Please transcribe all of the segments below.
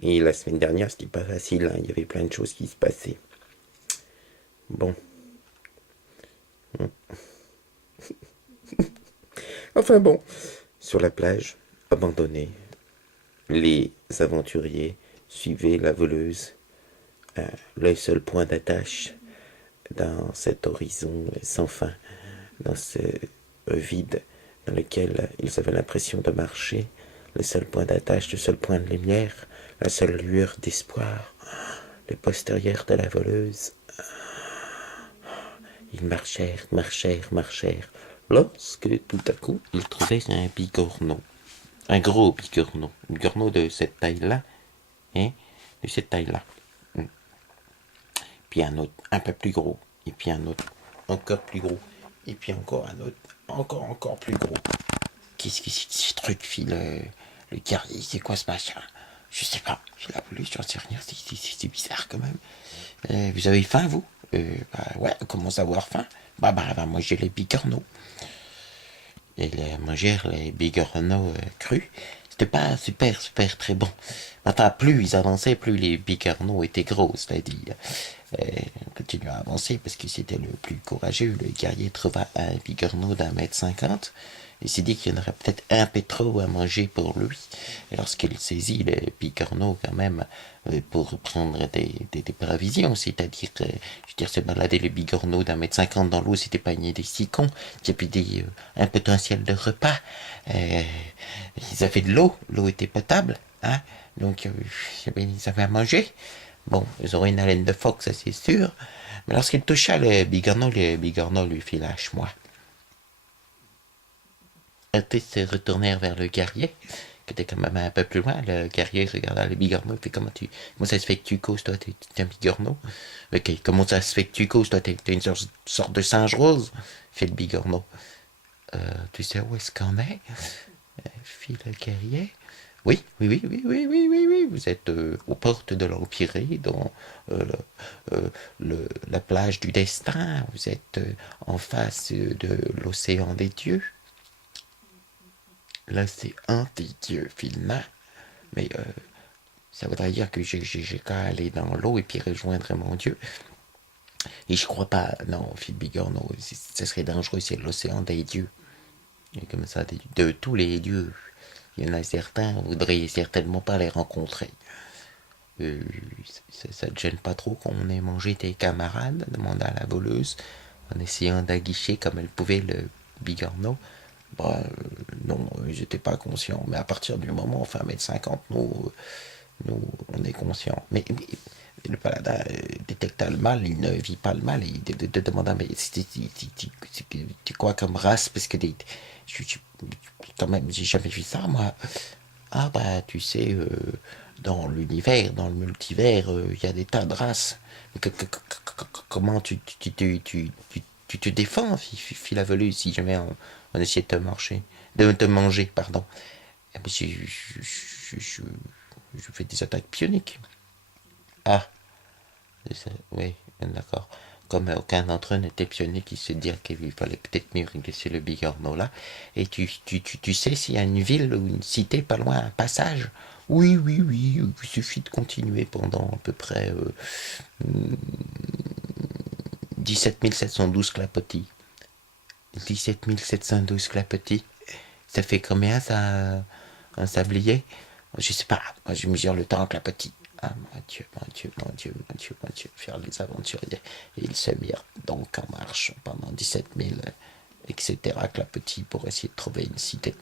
Et la semaine dernière, c'était pas facile, hein. Il y avait plein de choses qui se passaient. Bon. Enfin bon. Sur la plage, abandonnée, les aventuriers suivaient la voleuse, le seul point d'attache dans cet horizon sans fin, dans ce vide dans lequel ils avaient l'impression de marcher, le seul point d'attache, le seul point de lumière, la seule lueur d'espoir, le postérieur de la voleuse. Ils marchèrent, marchèrent, marchèrent, lorsque tout à coup, ils trouvèrent un bigorneau. Un gros bigorneau. Un bigorneau de cette taille-là, hein, de cette taille-là. Puis un autre un peu plus gros. Et puis un autre encore plus gros. Et puis encore un autre encore plus gros. Qu'est-ce que c'est ce truc, file le guerrier? C'est quoi ce machin? Je sais pas. Je l'ai voulu, j'en sais rien. C'est bizarre quand même. Vous avez faim, vous? Bah ouais, on commence à avoir faim. Bah, moi j'ai les bigorneaux. Et les manger les bigorneaux crus. C'était pas super très bon. Enfin, plus ils avançaient, plus les bigorneaux étaient gros, c'est-à-dire. On continua à avancer parce que c'était le plus courageux. Le guerrier trouva un bigorneau d'1,50 m. Il s'est dit qu'il y en aurait peut-être un peu trop à manger pour lui. Et lorsqu'il saisit le bigorneau quand même pour prendre des provisions, c'est-à-dire, je veux dire, se balader le bigorneau d'1,50 m dans l'eau, c'était pas une idée si con. Il y avait un potentiel de repas. Ils avaient de l'eau, l'eau était potable, hein. Donc, ils avaient à manger. Bon, ils auraient une haleine de phoque, ça c'est sûr. Mais lorsqu'il toucha le bigorneau lui fit lâche-moi. Ils se retournèrent vers le guerrier, qui était quand même un peu plus loin. Le guerrier regarda le bigorneau et fait comment ça se fait que tu causes, toi, t'es un bigorneau? Ok, comment ça se fait que tu causes, toi, t'es une sorte de singe rose? Fait le bigorneau. Tu sais où est-ce qu'on est? Fit le guerrier. Oui, vous êtes aux portes de l'Empyrée, dans euh, la plage du destin. Vous êtes en face de l'océan des dieux. L'océan des dieux, Philna. Mais ça voudrait dire que j'ai qu'à aller dans l'eau et puis rejoindre mon dieu. Et je crois pas, non, Phil Bigorneau, ce serait dangereux, c'est l'océan des dieux. Et comme ça, de tous les dieux, il y en a certains, vous voudriez certainement pas les rencontrer. Euh, ça te gêne pas trop qu'on ait mangé tes camarades? Demanda la voleuse, en essayant d'aguicher comme elle pouvait le bigorneau. Bah, non, j'étais pas conscient. Mais à partir du moment, enfin, 1,50 m, nous, on est conscient. Mais le paladin détecta le mal, il ne vit pas le mal. Il demanda, mais c'est quoi comme race? Parce que quand même, j'ai jamais vu ça, moi. Ah bah tu sais, dans l'univers, dans le multivers, il y a des tas de races. Comment tu te défends, Filavelu, si jamais on essayait de te manger, pardon. Eh ben, je fais des attaques pioniques. Ah, oui, d'accord. Comme aucun d'entre eux n'était pionnier, il se dit qu'il fallait peut-être mieux laisser le bigorneau là. Et tu sais s'il y a une ville ou une cité pas loin, un passage? Oui, il suffit de continuer pendant à peu près 17 712 clapotis. 17 712 clapotis. Ça fait combien ça, un sablier? Je sais pas, moi je mesure le temps clapotis. Ah mon Dieu, faire les aventuriers. Et ils se mirent donc en marche pendant 17 000, etc. clapotis pour essayer de trouver une cité.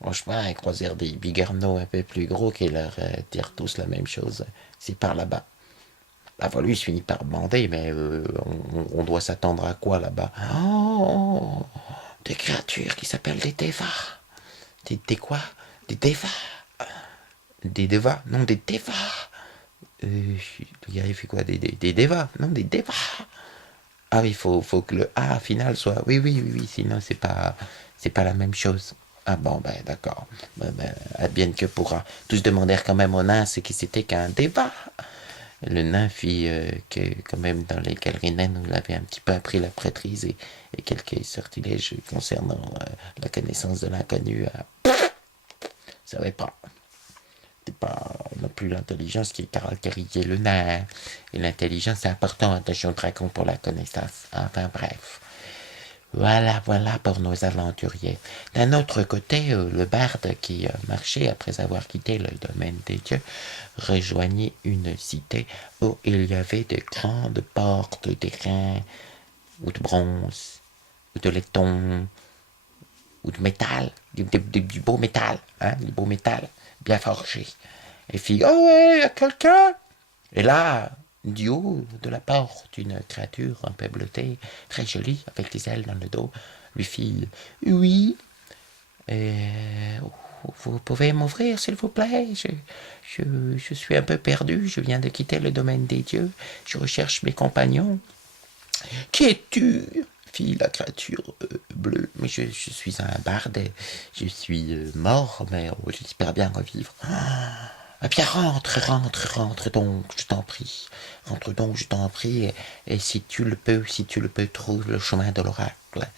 Franchement, ils croisèrent des bigorneaux un peu plus gros qui leur dirent tous la même chose. C'est par là-bas. La volue finit par bander, mais on doit s'attendre à quoi là-bas? Oh, des créatures qui s'appellent des devas. Des quoi? Des devas. Des devas? Non, des devas. Le gars, il fait quoi? Des devas? Non, des devas. Ah oui, faut que le A final soit. Oui, sinon c'est pas la même chose. Ah bon, ben d'accord. Advienne que pourra. Tous demandèrent quand même au nain ce qui c'était qu'un débat. Le nain fit que, quand même, dans les galeries naines, il avait un petit peu appris la prêtrise et quelques sortilèges concernant la connaissance de l'inconnu. Ça savait pas. c'est pas non plus l'intelligence qui caractérisait le nain. Et l'intelligence, c'est important, attention dragon pour la connaissance. Enfin bref. Voilà pour nos aventuriers. D'un autre côté, le barde qui marchait après avoir quitté le domaine des dieux rejoignit une cité où il y avait de grandes portes d'airain, ou de bronze, ou de laiton, ou de métal, du beau métal, hein, du beau métal, bien forgé. Et fit, oh ouais, y a quelqu'un? Et là, du haut de la porte, une créature un peu bleutée, très jolie, avec des ailes dans le dos, lui fit, oui, vous pouvez m'ouvrir, s'il vous plaît, je suis un peu perdu, je viens de quitter le domaine des dieux, je recherche mes compagnons. Qui es-tu? Fit la créature bleue. Mais je suis un barde, je suis mort, mais j'espère bien revivre. Ah bien, rentre donc, je t'en prie. Rentre donc, je t'en prie, et si tu le peux, trouve le chemin de l'oracle.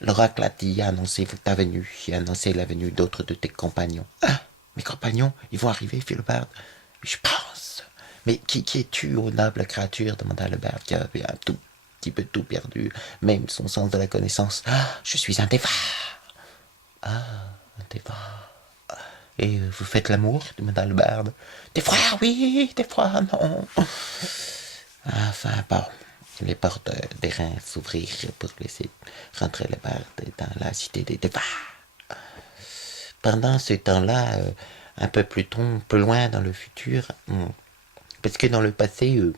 L'oracle a dit, a annoncé ta venue, et a annoncé la venue d'autres de tes compagnons. Ah, mes compagnons, ils vont arriver, fit le barde. Je pense. Mais qui es-tu, ô noble créature? Demanda le barde, qui avait un tout petit peu tout perdu, même son sens de la connaissance. Ah, je suis un déva. Ah, un déva. Et vous faites l'amour? Demanda le barde. Des fois oui, des fois non. Enfin bon, les portes des reins s'ouvrirent pour laisser rentrer le barde dans la cité des dévas. Pendant ce temps-là, un peu plus loin dans le futur, parce que dans le passé,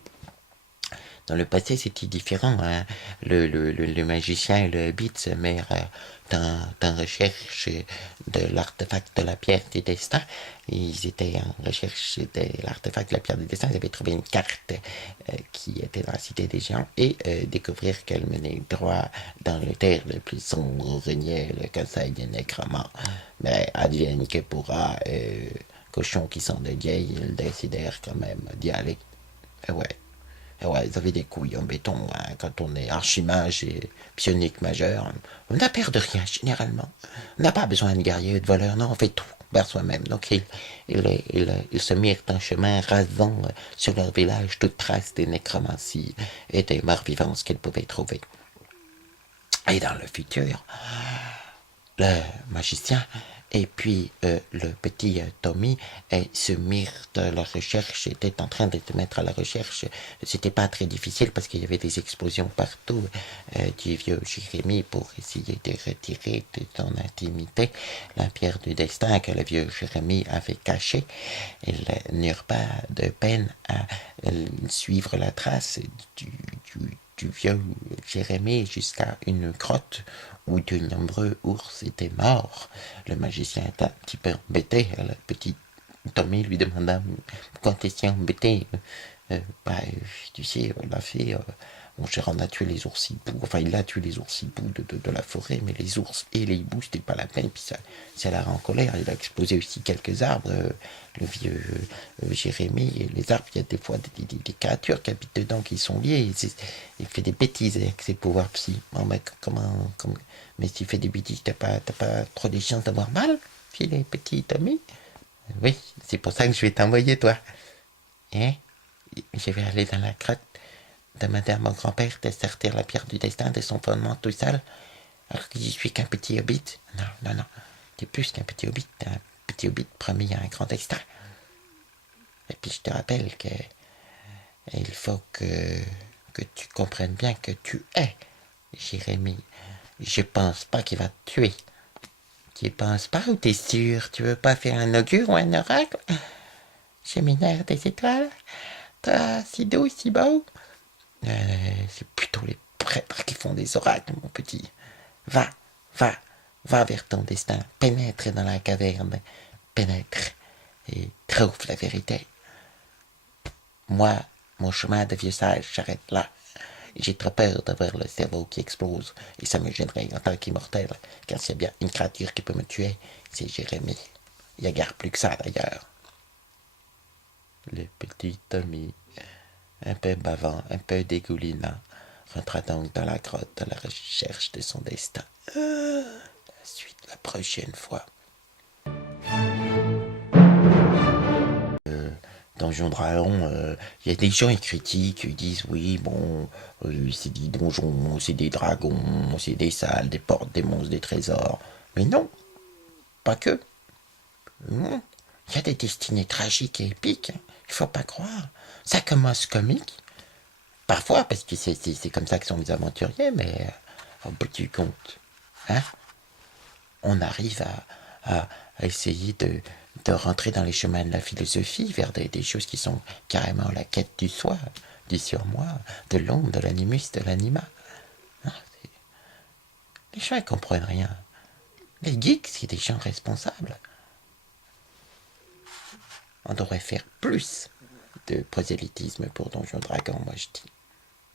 c'était différent. Hein. Le magicien et le hobbit se mirent en recherche de l'artefact de la pierre du destin. Ils étaient en recherche de l'artefact de la pierre du destin. Ils avaient trouvé une carte qui était dans la cité des géants et découvrir qu'elle menait droit dans le terre le plus sombre où régnait le conseil des nécromants. Mais advienne que pourra, cochons qui sont des vieilles, ils décidèrent quand même d'y aller. Et ouais. Ouais, ils avaient des couilles en béton, hein, quand on est archimage et psionique majeur. On n'a peur de rien, généralement. On n'a pas besoin de guerriers, de voleurs, non, on fait tout par soi-même. Donc, ils se mirent en chemin rasant sur leur village toute trace des nécromancies et des morts-vivances qu'ils pouvaient trouver. Et dans le futur, le magicien et puis le petit Tommy se mirent à la recherche, étaient en train de se mettre à la recherche. C'était pas très difficile parce qu'il y avait des explosions partout du vieux Jérémie pour essayer de retirer de son intimité la pierre du destin que le vieux Jérémie avait cachée. Ils n'eurent pas de peine à suivre la trace du vieux Jérémie jusqu'à une grotte où de nombreux ours étaient morts. Le magicien était un petit peu embêté. Le petit Tommy lui demanda pourquoi t'es embêté. Tu sais, il a fait. Mon cher, on a tué les oursibous. Enfin, il a tué les oursibous de la forêt, mais les ours et les hiboux, c'était pas la peine. Puis ça l'a en colère. Il a explosé aussi quelques arbres. Le vieux Jérémie, et les arbres, il y a des fois des créatures qui habitent dedans qui sont liées. Il fait des bêtises avec ses pouvoirs psy. Bon, mais mais s'il fait des bêtises, t'as pas trop des chances d'avoir mal, puis les petits Tommy. Oui, c'est pour ça que je vais t'envoyer, toi. Hein? Je vais aller dans la grotte, demander à mon grand-père de sortir la pierre du destin de son fondement tout seul, alors que je suis qu'un petit hobbit. Non. T'es plus qu'un petit hobbit. T'es un petit hobbit promis à un grand destin. Et puis je te rappelle que il faut que tu comprennes bien que tu es Jérémie. Je pense pas qu'il va te tuer. Tu penses pas ou t'es sûr? Tu veux pas faire un augure ou un oracle? Chemineur des étoiles? Toi, si doux, si beau? C'est plutôt les prêtres qui font des oracles, mon petit. Va vers ton destin. Pénètre dans la caverne. Pénètre et trouve la vérité. Moi, mon chemin de vieux sage s'arrête là. J'ai trop peur d'avoir le cerveau qui explose, et ça me gênerait en tant qu'immortel, car s'il y a bien une créature qui peut me tuer, c'est Jérémie. Il n'y a guère plus que ça, d'ailleurs. Le petit Tommy, un peu bavant, un peu dégoulinant, rentra donc dans la grotte à la recherche de son destin. La suite la prochaine fois. Donjon Dragon, il y a des gens qui critiquent, ils disent oui, bon, c'est des donjons, c'est des dragons, c'est des salles, des portes, des monstres, des trésors. Mais non, pas que. Non. Il y a des destinées tragiques et épiques, hein. Il faut pas croire. Ça commence comique, parfois, parce que c'est comme ça que sont les aventuriers, mais au bout du compte, hein, on arrive à essayer de rentrer dans les chemins de la philosophie, vers des choses qui sont carrément la quête du soi, du surmoi, de l'ombre, de l'animus, de l'anima. Hein, les gens ne comprennent rien. Les geeks, c'est des gens responsables. On devrait faire plus de prosélytisme pour Donjon Dragon, moi je dis.